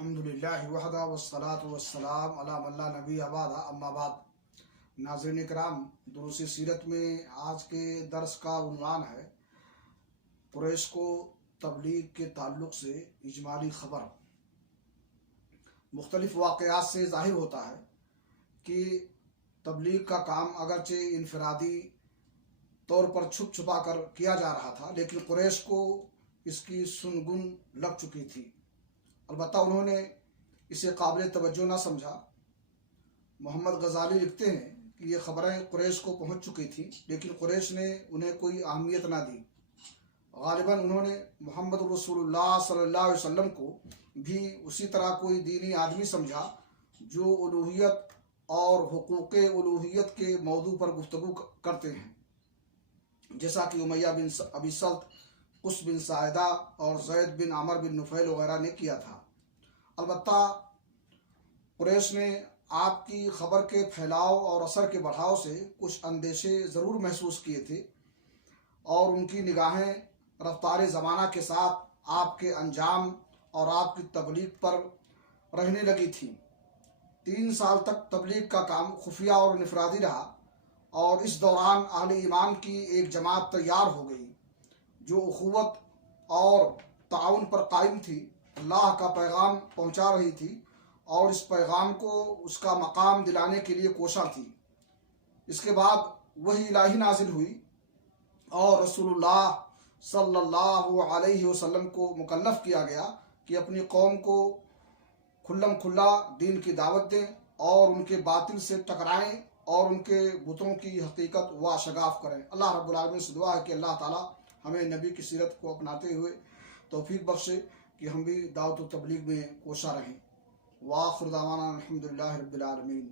الحمدللہ وحدہ والصلاة والسلام علی من لا نبی بعدہ اما بعد۔ ناظرین کرام، دروس سیرت میں آج کے درس کا عنوان ہے قریش کو تبلیغ کے تعلق سے اجمالی خبر۔ مختلف واقعات سے ظاہر ہوتا ہے کہ تبلیغ کا کام اگرچہ انفرادی طور پر چھپ چھپا کر کیا جا رہا تھا، لیکن قریش کو اس کی سنگن لگ چکی تھی۔ البتہ انہوں نے اسے قابل توجہ نہ سمجھا۔ محمد غزالی لکھتے ہیں کہ یہ خبریں قریش کو پہنچ چکی تھیں، لیکن قریش نے انہیں کوئی اہمیت نہ دی۔ غالباً انہوں نے محمد رسول اللہ صلی اللہ علیہ وسلم کو بھی اسی طرح کوئی دینی آدمی سمجھا جو الوہیت اور حقوق الوہیت کے موضوع پر گفتگو کرتے ہیں، جیسا کہ امیہ بن ابی سلط، قس بن ساعدہ اور زید بن عمر بن نفیل وغیرہ نے کیا تھا۔ البتہ قریش نے آپ کی خبر کے پھیلاؤ اور اثر کے بڑھاؤ سے کچھ اندیشے ضرور محسوس کیے تھے، اور ان کی نگاہیں رفتار زمانہ کے ساتھ آپ کے انجام اور آپ کی تبلیغ پر رہنے لگی تھیں۔ 3 سال تک تبلیغ کا کام خفیہ اور انفرادی رہا، اور اس دوران اہل ایمان کی ایک جماعت تیار ہو گئی جو اخوت اور تعاون پر قائم تھی، اللہ کا پیغام پہنچا رہی تھی اور اس پیغام کو اس کا مقام دلانے کے لیے کوشاں تھی۔ اس کے بعد وحی الہی نازل ہوئی اور رسول اللہ صلی اللہ علیہ وسلم کو مکلف کیا گیا کہ اپنی قوم کو کھلم کھلا دین کی دعوت دیں اور ان کے باطل سے ٹکرائیں اور ان کے بتوں کی حقیقت و شگاف کریں۔ اللہ رب العالمین سے دعا ہے کہ اللہ تعالی ہمیں نبی کی سیرت کو اپناتے ہوئے توفیق بخشے کہ ہم بھی دعوت و تبلیغ میں کوشاں رہیں۔ وآخر دعوانا الحمدللہ رب العالمین۔